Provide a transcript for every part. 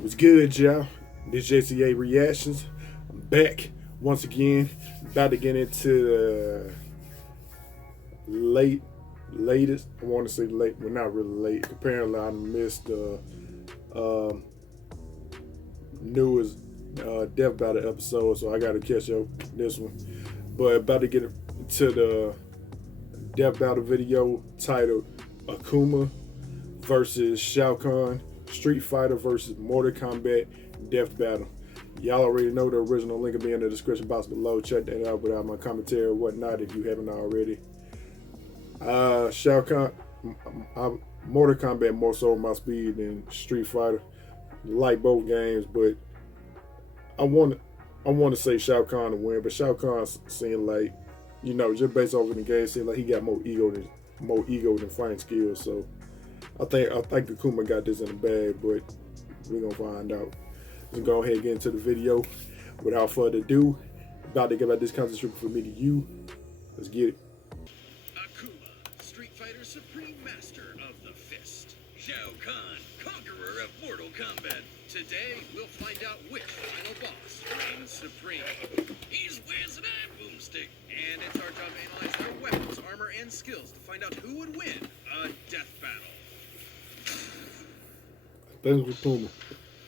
What's good, y'all? This J.C.A. reactions. I'm back once again. About to get into the latest. I want to say late, well, not really late. Apparently, I missed the um newest Death Battle episode, so I got to catch up this one. But about to get to the Death Battle video titled Akuma versus Shao Kahn, Street Fighter versus Mortal Kombat Death Battle. Y'all already know the original link will be in the description box below. Check that out without my commentary or whatnot if you haven't already. Shao Kahn, Mortal Kombat more so my speed than Street Fighter. Like both games, but I want I want to say Shao Kahn to win, but Shao Kahn seemed like, just based off of the game, seemed like he got more ego than fighting skills. So I think Akuma got this in the bag, but we're gonna find out. Let's go ahead and get into the video. Without further ado, about to give out this content strictly for me to you. Let's get it. Akuma, Street Fighter Supreme Master of the Fist. Shao Kahn, Conqueror of Mortal Kombat. Today, we'll find out which final boss reigns supreme. He's Wiz and I'm Boomstick, and it's our job to analyze their weapons, armor, and skills to find out who would win a death battle.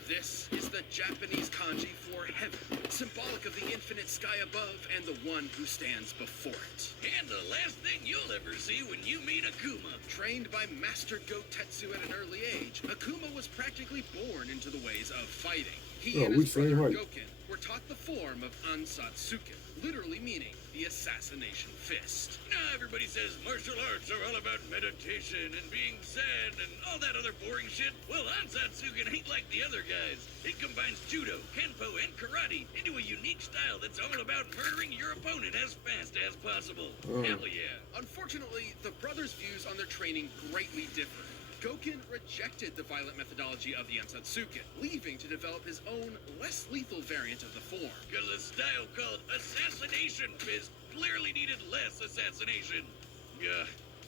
This is the Japanese kanji for heaven, symbolic of the infinite sky above and the one who stands before it. And the last thing you'll ever see when you meet Akuma. Trained by Master Gotetsu at an early age, Akuma was practically born into the ways of fighting. He and his brother Goken were taught the form of Ansatsuken, literally meaning the assassination fist. Now everybody says martial arts are all about meditation and being zen and all that other boring shit. Well, Ansatsuken ain't like the other guys. It combines judo, kenpo, and karate into a unique style that's all about murdering your opponent as fast as possible. Hell yeah. Unfortunately, the brothers' views on their training greatly differ. Goken rejected the violent methodology of the Ansatsuken, leaving to develop his own, less lethal variant of the form. Because a style called Assassination Fist clearly needed less assassination.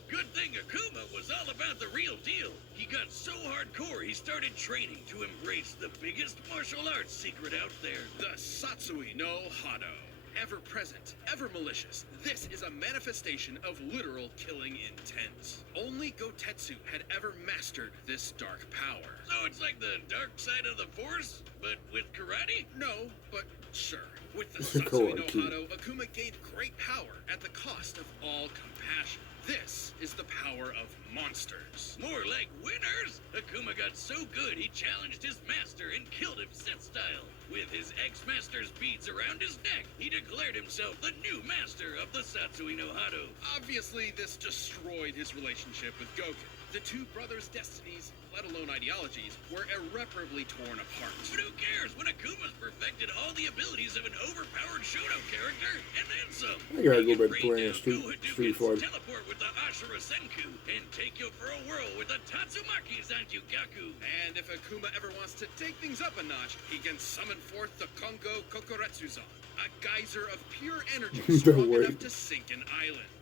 Good thing Akuma was all about the real deal. He got so hardcore he started training to embrace the biggest martial arts secret out there. The Satsui no Hado. Ever present, ever malicious, this is a manifestation of literal killing intent. Only Gotetsu had ever mastered this dark power. So it's like the dark side of the Force, but with karate? No, but sure. With the Satsui no Hado, Akuma gained great power at the cost of all compassion. This is the power of monsters. More like winners! Akuma got so good he challenged his master and killed him Sith style. With his ex-master's beads around his neck, he declared himself the new master of the Satsui no Hado. Obviously, this destroyed his relationship with Goken. The two brothers' destinies, let alone ideologies, were irreparably torn apart. But who cares when Akuma's perfected all the abilities of an overpowered Shoto character, and then some? I gotta go back to playing Street Fighter. Teleport with the Ashura Senku, and take you for a whirl with the Tatsumaki Zankyugaku. And if Akuma ever wants to take things up a notch, he can summon forth the Kongo Kokoretsuzan, a geyser of pure energy strong enough to sink an island.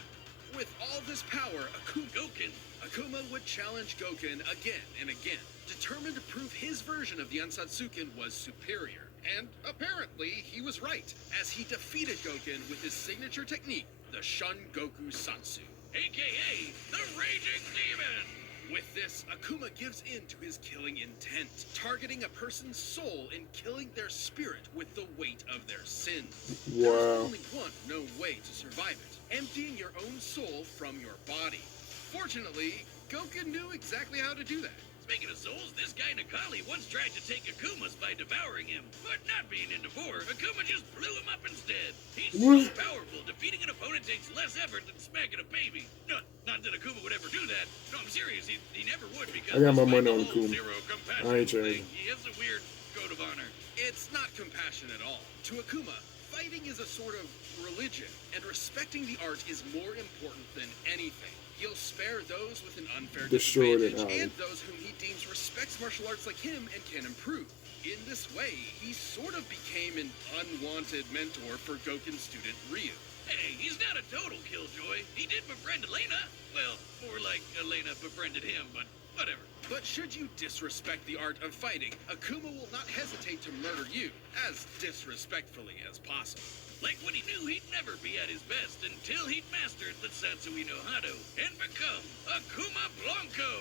With all this power, Akuma would challenge Goken again and again, determined to prove his version of the Ansatsuken was superior. And apparently, he was right, as he defeated Goken with his signature technique, the Shun Goku Sansu. AKA, the Raging Demon! With this, Akuma gives in to his killing intent, targeting a person's soul and killing their spirit with the weight of their sins. Wow. There's only one known way to survive it, emptying your own soul from your body. Fortunately, Goken knew exactly how to do that. Speaking of souls, this guy Nakali once tried to take Akuma's by devouring him. But not being into war, Akuma just blew him up instead. He's so powerful, defeating an opponent takes less effort than smacking a baby. Not that Akuma would ever do that. No, I'm serious, he never would, because I got my money on Akuma. Zero compassion I ain't changing. He has a weird code of honor. It's not compassion at all. To Akuma, fighting is a sort of religion, and respecting the art is more important than anything. He'll spare those with an unfair disadvantage and those whom he deems respects martial arts like him and can improve. In this way, he sort of became an unwanted mentor for Goken's student Ryu. Hey, he's not a total killjoy. He did befriend Elena. Well, more like Elena befriended him, but whatever. But should you disrespect the art of fighting, Akuma will not hesitate to murder you as disrespectfully as possible. Like when he knew he'd never be at his best until he'd mastered the Satsui no Hado and become Akuma Blanco.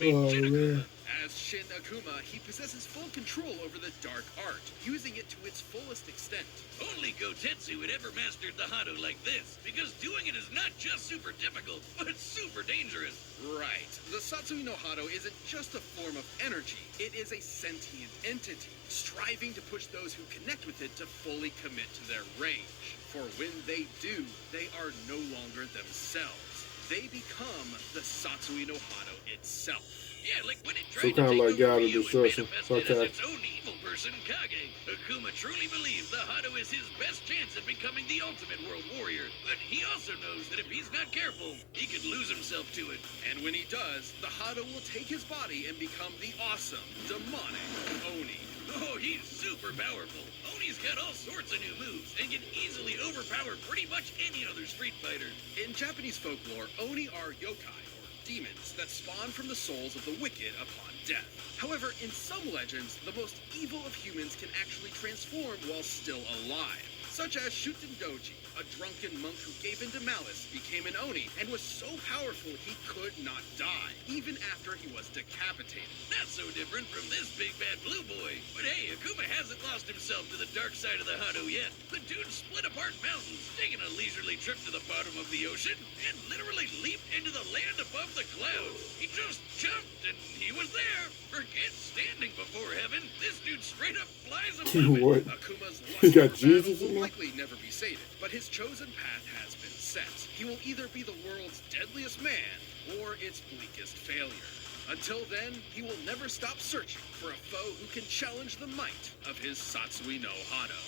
Shin Akuma. As Shin Akuma, he possesses full control over the dark art, using it to its fullest extent. Only Gotetsu had ever mastered the Hado like this, because doing it is not just super difficult, but super dangerous. Right. The Satsui no Hado isn't just a form of energy. It is a sentient entity, striving to push those who connect with it to fully commit to their range. For when they do, they are no longer themselves. They become the Satsui no Hado itself. Yeah, like when it So tried kind of to take like God over of Ryu and Destruction. manifested Okay. as its own evil person, Kage. Akuma truly believes the Hado is his best chance at becoming the ultimate world warrior. But he also knows that if he's not careful, he could lose himself to it. And when he does, the Hado will take his body and become the awesome, demonic Oni. Oh, he's super powerful. Oni's got all sorts of new moves and can easily overpower pretty much any other Street Fighter. In Japanese folklore, Oni are yokai, or demons, that spawn from the souls of the wicked upon death. However, in some legends, the most evil of humans can actually transform while still alive, such as Shutendoji, a drunken monk who gave in to malice, became an Oni, and was so powerful he could not die, even after he was decapitated. Not so different from this big bad blue boy. But hey, Akuma hasn't lost himself to the dark side of the Hado yet. The dude split apart mountains, taking a leisurely trip to the bottom of the ocean, and literally leaped into the land above the clouds. He just jumped, and he was there. Forget standing before heaven. This dude straight up flies above it. What? Akuma's He got lust for Jesus battle in will there? likely never be sated, but his chosen path has been set. He will either be the world's deadliest man or its bleakest failure. Until then, he will never stop searching for a foe who can challenge the might of his Satsui no Hado.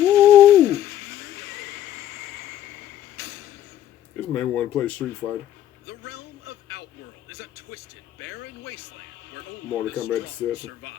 Woo! This man want to play Street Fighter. The realm of Outworld is a twisted, barren wasteland where only Mortal the Kombat strong 7. survive.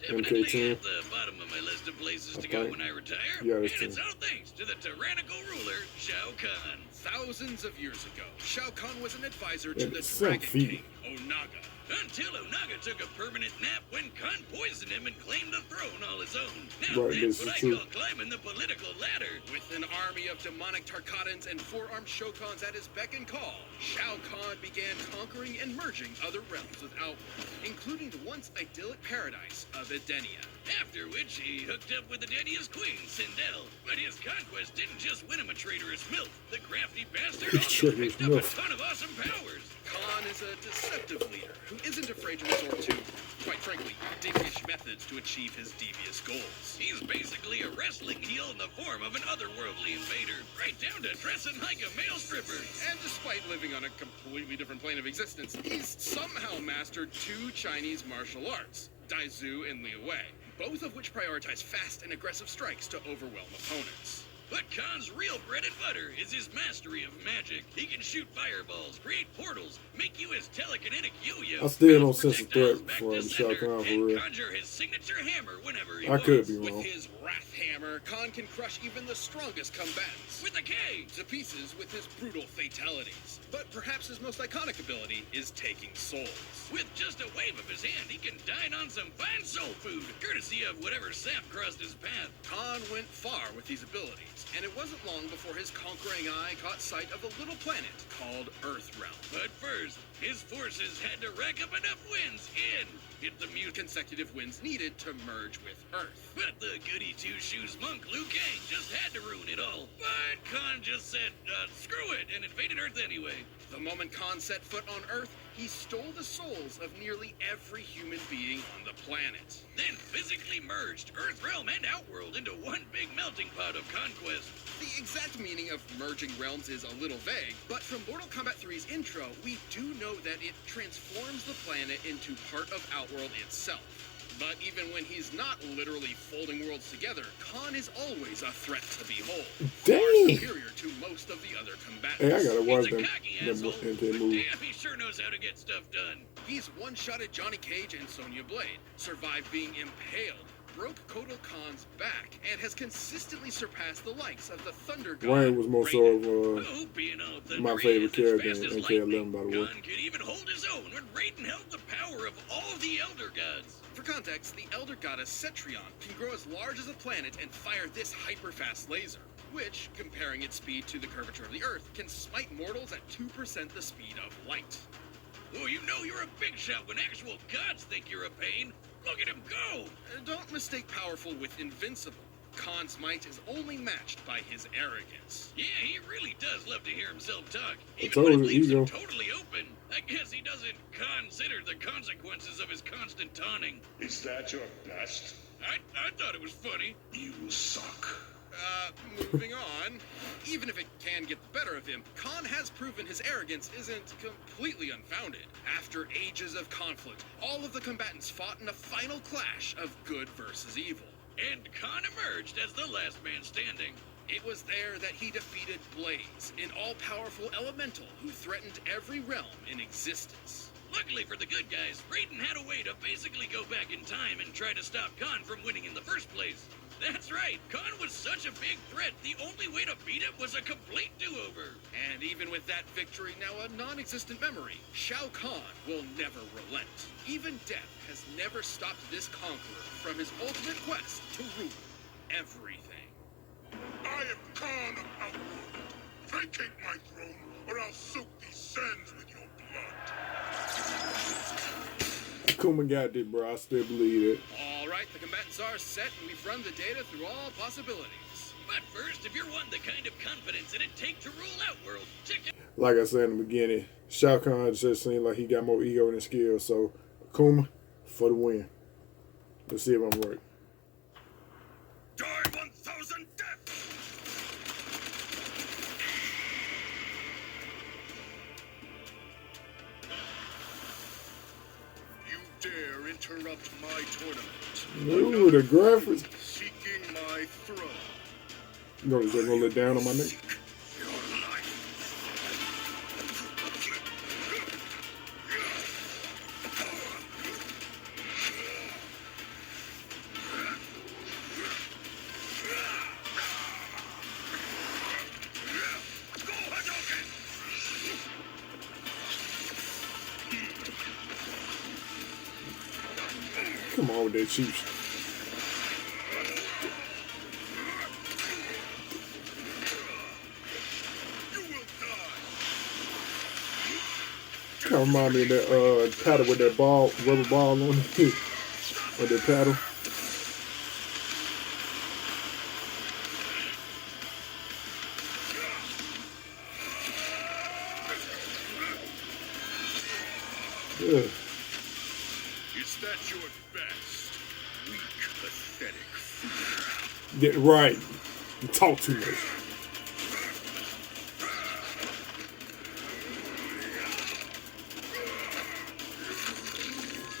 Definitely MK10. at the bottom of my list of places to I go think. when I retire. Yeah, and that's it's true. all thanks to the tyrannical ruler, Shao Kahn. Thousands of years ago, Shao Kahn was an advisor to And the it's so Dragon feet. King, Onaga. Until Onaga took a permanent nap when Khan poisoned him and claimed the throne all his own. Now Right, that's this what is I true. call climbing the political ladder. With an army of demonic Tarkatans and four-armed Shokans at his beck and call, Shao Kahn began conquering and merging other realms with Outworld, including the once idyllic paradise of Edenia. After which he hooked up with Edenia's queen, Sindel. But his conquest didn't just win him a traitorous milk. The crafty bastard also Traitorous picked up a milk. ton of awesome powers. Khan is a deceptive leader who isn't afraid to resort to, quite frankly, dickish methods to achieve his devious goals. He's basically a wrestling heel in the form of an otherworldly invader, right down to dressing like a male stripper. And despite living on a completely different plane of existence, he's somehow mastered two Chinese martial arts, Daizu and Liu Wei, both of which prioritize fast and aggressive strikes to overwhelm opponents. But Khan's real bread and butter is his mastery of magic. He can shoot fireballs, create portals, make you his telekinetic yo-yo. I still don't bounce sense a projectiles threat back from to Shao sender, Kahn, for and real. conjure his signature hammer whenever he I wants. could be With wrong. his Wrath Hammer, Khan can crush even the strongest combatants With a K. to pieces with his brutal fatalities. But perhaps his most iconic ability is taking souls. With just a wave of his hand, he can dine on some fine soul food, courtesy of whatever sap crossed his path. Khan went far with these abilities, and it wasn't long before his conquering eye caught sight of a little planet called Earthrealm. But first, his forces had to rack up enough wins in hit the mute. Consecutive wins needed to merge with Earth. But the goody two-shoes monk Liu Kang just had to ruin it all. But Khan just said, screw it, and invaded Earth anyway. The moment Khan set foot on Earth, he stole the souls of nearly every human being on the planet. Then physically merged Earthrealm and Outworld into one big melting pot of conquest. The exact meaning of merging realms is a little vague, but from Mortal Kombat 3's intro, we do know that it transforms the planet into part of Outworld itself. But even when he's not literally folding worlds together, Khan is always a threat to behold. Far Dang! superior to most of the other combatants. Hey, I gotta watch He's a them cocky into asshole, the but movie. damn, he sure knows how to get stuff done. He's one-shotted Johnny Cage and Sonya Blade, survived being impaled, broke Kotal Khan's back and has consistently surpassed the likes of the Thunder God. Rain was more so of my favorite character in K11, by the way. Khan could even hold his own when Raiden held the power of all the Elder Gods. For context, the Elder Goddess Cetrion can grow as large as a planet and fire this hyper-fast laser, which, comparing its speed to the curvature of the Earth, can smite mortals at 2% the speed of light. Oh, you know you're a big shot when actual gods think you're a pain. Look at him go! Don't mistake powerful with invincible. Khan's might is only matched by his arrogance. Yeah, he really does love to hear himself talk. I Even told when it you, leaves him ego. totally open. I guess he doesn't consider the consequences of his constant taunting. Is that your best? I thought it was funny. You suck. Moving on. Even if it can get the better of him, Khan has proven his arrogance isn't completely unfounded. After ages of conflict, all of the combatants fought in a final clash of good versus evil. And Khan emerged as the last man standing. It was there that he defeated Blaze, an all-powerful elemental who threatened every realm in existence. Luckily for the good guys, Raiden had a way to basically go back in time and try to stop Khan from winning in the first place. That's right, Khan was such a big threat, the only way to beat him was a complete do-over. And even with that victory now a non-existent memory, Shao Kahn will never relent. Even death has never stopped this conqueror from his ultimate quest to rule everything. I am Khan of Outworld. Vacate my throne, or I'll soak these sands with your blood. Akuma got it, bro. I still believe it. All right, the combatants are set, and we've run the data through all possibilities. But first, if you're wanting the kind of confidence it'd take to rule Outworld, check it. Like I said in the beginning, Shao Kahn just seemed like he got more ego than skill. So, Akuma for the win. Let's see if I'm right. Die 1,000 deaths! You dare interrupt my tournament. Ooh, the graphics. Seeking my throne. You know, just roll it down on my neck. Come on with that cheap shit. Kind of remind me of that paddle with that ball, rubber ball on it. Or that paddle. Yeah. Is that your best? Weak, pathetic fool. Get right. You talk too much.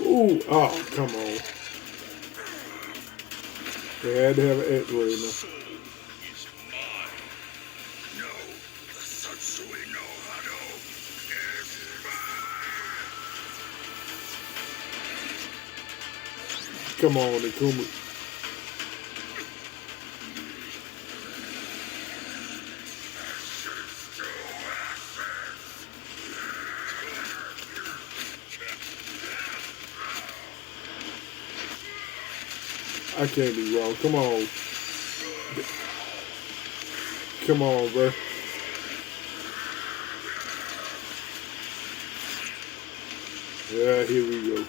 Ooh, oh, come on. They had to have an X-ray now. Soul is mine. No, the Satsui no Hado is mine. Come on, Akuma. I can't be wrong. Come on. Come on, bro. Yeah, here we go.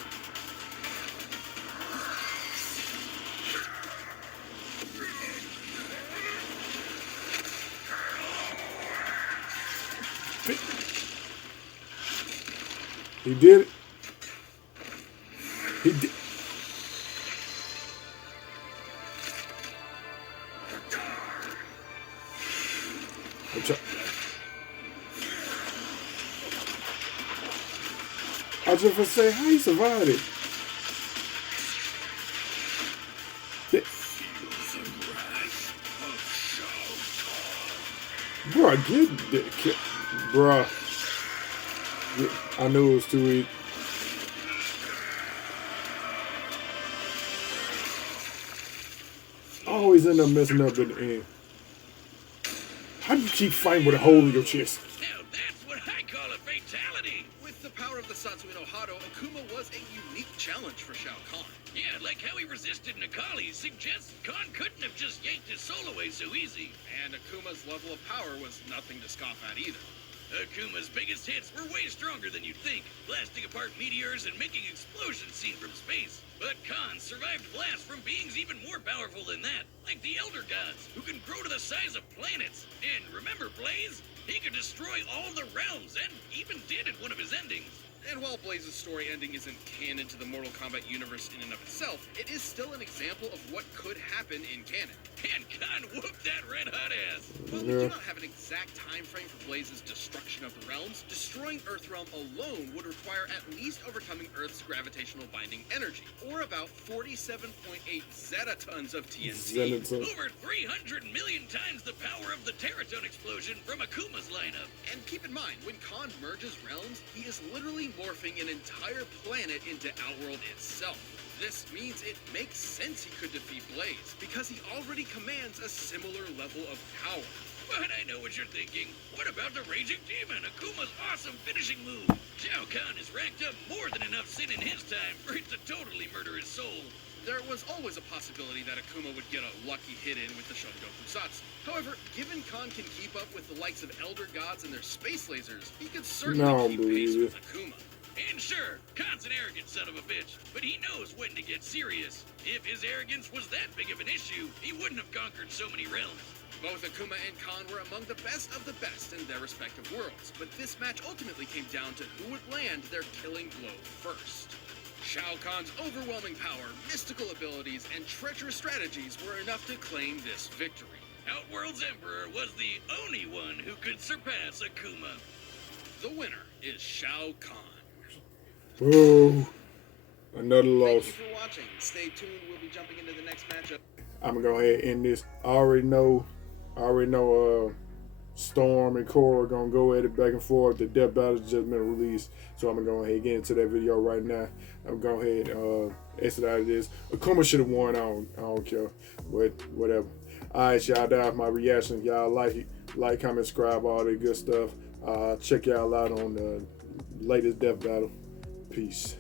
He did it. He did. I was just gonna say, how he survived it? Bro, I get it. Bro. I knew it was too weak. always end up messing up in the end. How do you keep fighting with a hole in your chest? Now that's what I call a fatality. With the power of the Satsui no Hado, Akuma was a unique challenge for Shao Kahn. Yeah, like how he resisted Nakali suggests Khan couldn't have just yanked his soul away so easy. And Akuma's level of power was nothing to scoff at either. Akuma's biggest hits were way stronger than you'd think, blasting apart meteors and making explosions seen from space. But Khan survived blasts from beings even more powerful than that, like the Elder Gods, who can grow to the size of planets. And remember Blaze? He could destroy all the realms, and even did in one of his endings. And while Blaze's story ending isn't canon to the Mortal Kombat universe in and of itself, it is still an example of what could happen in canon. And Khan whooped that red-hot ass. While we do not have an exact time frame for Blaze's destruction of the realms, destroying Earthrealm alone would require at least overcoming Earth's gravitational binding energy, or about 47.8 zetatons of TNT. Over 300 million times the power of the Teraton explosion from Akuma's lineup. And keep in mind, when Khan merges realms, he is literally morphing an entire planet into Outworld itself. This means it makes sense he could defeat Blaze, because he already commands a similar level of power. But I know what you're thinking. What about the Raging Demon, Akuma's awesome finishing move? Shao Kahn has racked up more than enough sin in his time for it to totally murder his soul. There was always a possibility that Akuma would get a lucky hit in with the Shotogoku Satsu. However, given Khan can keep up with the likes of Elder Gods and their space lasers, he could certainly keep pace with Akuma. And sure, Khan's an arrogant son of a bitch, but he knows when to get serious. If his arrogance was that big of an issue, he wouldn't have conquered so many realms. Both Akuma and Khan were among the best of the best in their respective worlds, but this match ultimately came down to who would land their killing blow first. Shao Kahn's overwhelming power, mystical abilities, and treacherous strategies were enough to claim this victory. Outworld's Emperor was the only one who could surpass Akuma. The winner is Shao Kahn. Whoa. Another loss. Thank you for watching. Stay tuned. We'll be jumping into the next matchup. I'm gonna go ahead and end this. I already know Storm and Cora are gonna go at it back and forth. The death battle's just been released. So I'm gonna go ahead and get into that video right now. I'm gonna go ahead and exit out of this. Akuma should have won. I don't care. But whatever. Alright, y'all, that was my reaction. Y'all like it. Like, comment, subscribe, all that good stuff. Check y'all out on the latest death battle. Peace.